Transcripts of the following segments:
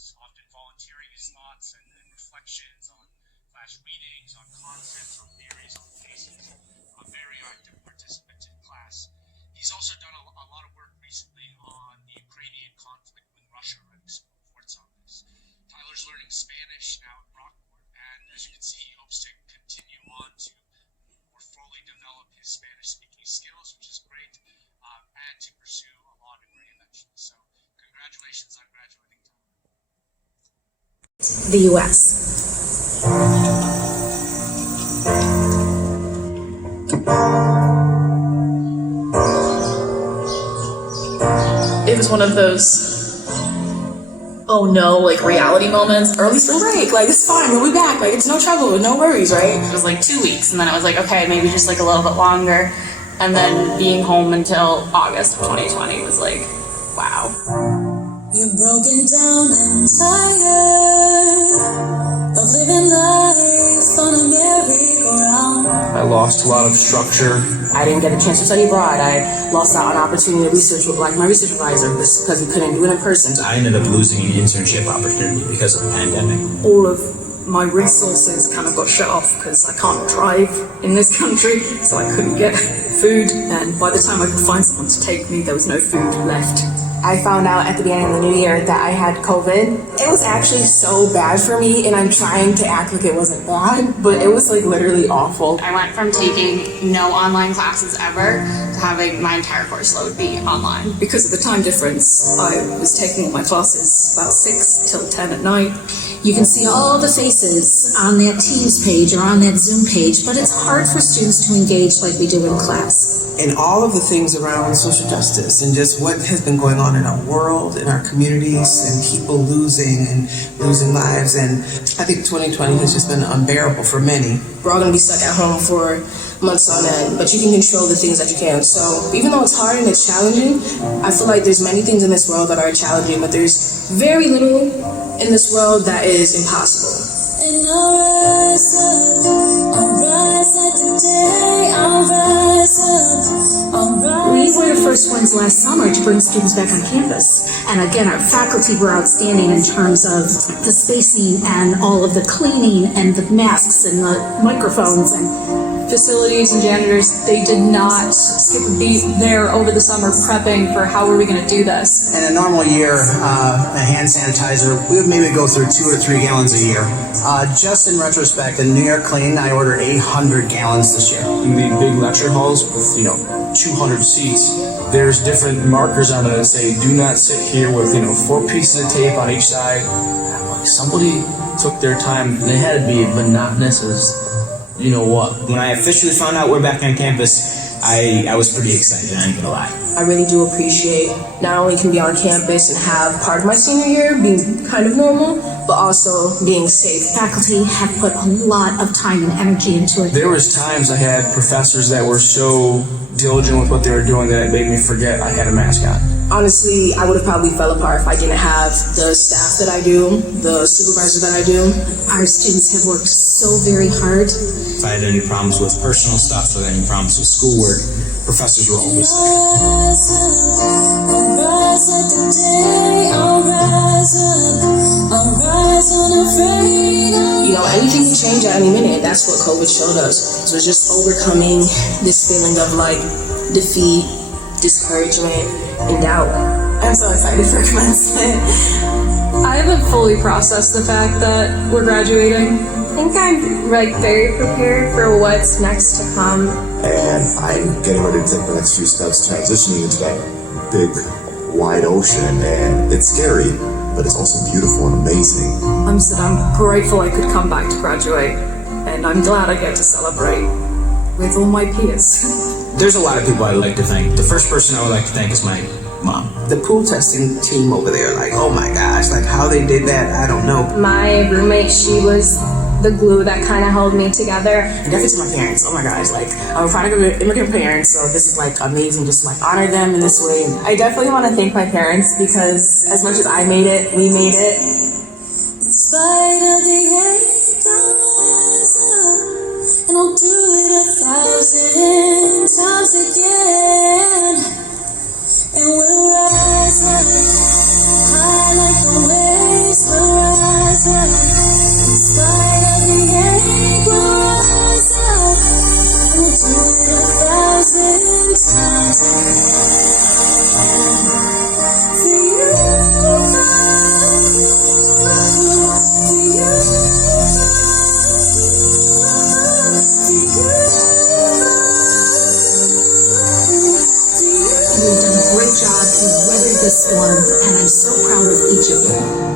class, often volunteering his thoughts and reflections on class readings, on concepts, on theories, on cases. A very active participant in class. He's also done a lot of work recently on the Ukrainian conflict with Russia, writing some reports on this. Tyler's learning Spanish now at Brockport, and as you can see, he hopes to continue on to more fully develop his Spanish-speaking skills, which is great, and to pursue a law degree eventually. So, congratulations on graduating, Tyler. The U.S. It was one of those, oh no, like reality moments. Early spring break, like it's fine, we'll be back, like it's no trouble, no worries, right? It was like 2 weeks, and then I was like, okay, maybe just like a little bit longer. And then being home until August of 2020 was like, wow. You're broken down and tired of living life on a merry-go-round. I lost a lot of structure. I didn't get a chance to study abroad. I lost out on opportunity to research with my research advisor because we couldn't do it in person. I ended up losing an internship opportunity because of the pandemic. All of my resources kind of got shut off because I can't drive in this country, so I couldn't get food, and by the time I could find someone to take me, there was no food left. I found out at the beginning of the new year that I had COVID. It was actually so bad for me, and I'm trying to act like it wasn't bad, but it was like literally awful. I went from taking no online classes ever to having my entire course load be online. Because of the time difference, I was taking all my classes about 6 till 10 at night. You can see all the faces on that Teams page or on that Zoom page, but it's hard for students to engage like we do in class. And all of the things around social justice and just what has been going on in our world, in our communities, and people losing lives. And I think 2020 has just been unbearable for many. We're all going to be stuck at home for months on end, but you can control the things that you can. So even though it's hard and it's challenging, I feel like there's many things in this world that are challenging, but there's very little in this world that is impossible. And I'll rise like the day, I'll rise up, I'll rise. We were the first ones last summer to bring students back on campus. And again, our faculty were outstanding in terms of the spacing and all of the cleaning and the masks and the microphones and Facilities and janitors, they did not skip a beat there over the summer prepping for how are we going to do this. In a normal year, a hand sanitizer, we would maybe go through 2 or 3 gallons a year. Just in retrospect, in New York Clean, I ordered 800 gallons this year. In the big lecture halls with, 200 seats, there's different markers on it that say, do not sit here with, 4 pieces of tape on each side. I'm like, somebody took their time. They had to be monotonous as you know what. When I officially found out we're back on campus, I was pretty excited, I ain't gonna lie. I really do appreciate not only can be on campus and have part of my senior year being kind of normal, but also being safe. Faculty have put a lot of time and energy into it. There was times I had professors that were so diligent with what they were doing that it made me forget I had a mask on. Honestly, I would have probably fell apart if I didn't have the staff that I do, the supervisor that I do. Our students have worked so very hard. If I had any problems with personal stuff or any problems with schoolwork, professors were always there. I'll rise up today, I'll rise up, I'll rise unafraid. Anything can change at any minute. That's what COVID showed us. So it's just overcoming this feeling of defeat, discouragement, and doubt. I'm so excited for commencement. I haven't fully processed the fact that we're graduating. I think I'm very prepared for what's next to come. And I'm getting ready to take the next few steps transitioning into that big, wide ocean. And it's scary, but it's also beautiful and amazing. I'm grateful I could come back to graduate, and I'm glad I get to celebrate with all my peers. There's a lot of people I'd like to thank. The first person I would like to thank is my mom. The pool testing team over there, oh my gosh, how they did that, I don't know. My roommate, she was the glue that kind of held me together. And definitely to my parents, oh my gosh, I'm a product of immigrant parents, so this is amazing just to honor them in this way. And I definitely want to thank my parents because as much as I made it, we made it. In spite of the hate, I'll rise up, and I'll do it 1,000 times again. And we'll rise up high like the waves.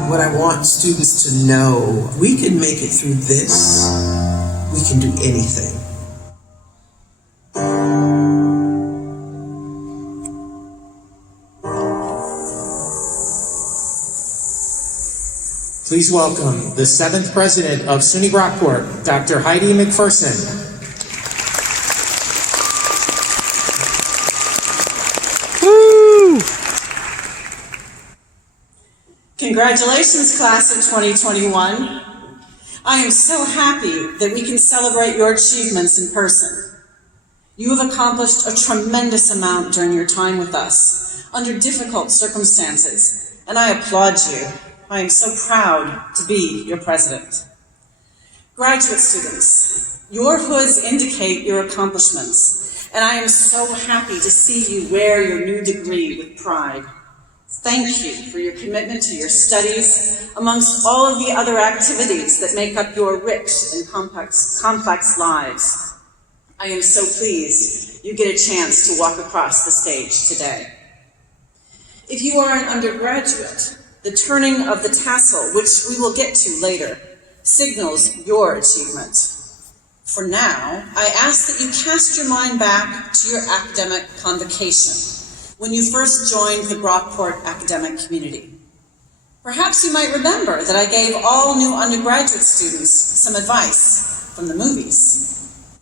what I want students to know, we can make it through this, we can do anything. Please welcome the 7th president of SUNY Brockport, Dr. Heidi McPherson. Congratulations, class of 2021. I am so happy that we can celebrate your achievements in person. You have accomplished a tremendous amount during your time with us, under difficult circumstances, and I applaud you. I am so proud to be your president. Graduate students, your hoods indicate your accomplishments, and I am so happy to see you wear your new degree with pride. Thank you for your commitment to your studies, amongst all of the other activities that make up your rich and complex lives. I am so pleased you get a chance to walk across the stage today. If you are an undergraduate, the turning of the tassel, which we will get to later, signals your achievement. For now, I ask that you cast your mind back to your academic convocation, when you first joined the Brockport academic community. Perhaps you might remember that I gave all new undergraduate students some advice from the movies.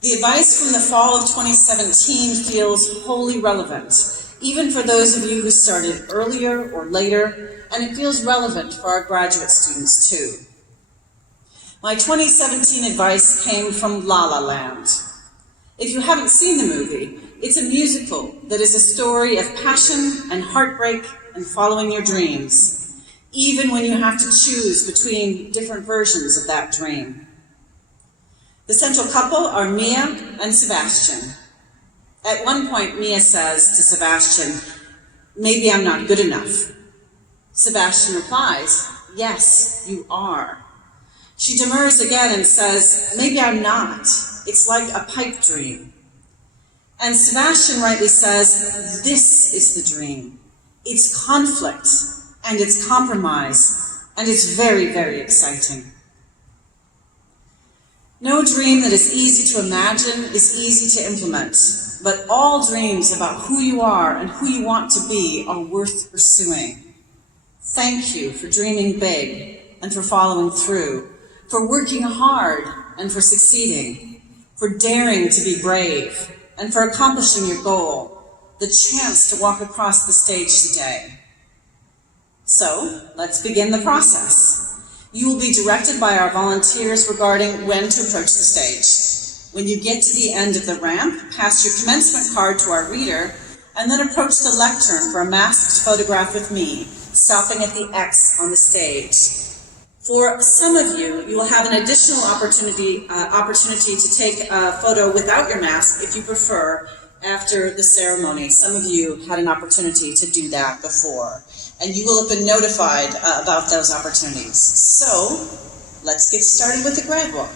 The advice from the fall of 2017 feels wholly relevant, even for those of you who started earlier or later, and it feels relevant for our graduate students too. My 2017 advice came from La La Land. If you haven't seen the movie, it's a musical that is a story of passion and heartbreak and following your dreams, even when you have to choose between different versions of that dream. The central couple are Mia and Sebastian. At one point, Mia says to Sebastian, "Maybe I'm not good enough." Sebastian replies, "Yes, you are." She demurs again and says, "Maybe I'm not. It's like a pipe dream." And Sebastian rightly says, "This is the dream. It's conflict, and it's compromise, and it's very, very exciting." No dream that is easy to imagine is easy to implement, but all dreams about who you are and who you want to be are worth pursuing. Thank you for dreaming big and for following through, for working hard and for succeeding, for daring to be brave, and for accomplishing your goal, the chance to walk across the stage today. So, let's begin the process. You will be directed by our volunteers regarding when to approach the stage. When you get to the end of the ramp, pass your commencement card to our reader, and then approach the lectern for a masked photograph with me, stopping at the X on the stage. For some of you, you will have an additional opportunity to take a photo without your mask if you prefer after the ceremony. Some of you had an opportunity to do that before, and you will have been notified about those opportunities. So, let's get started with the grad walk.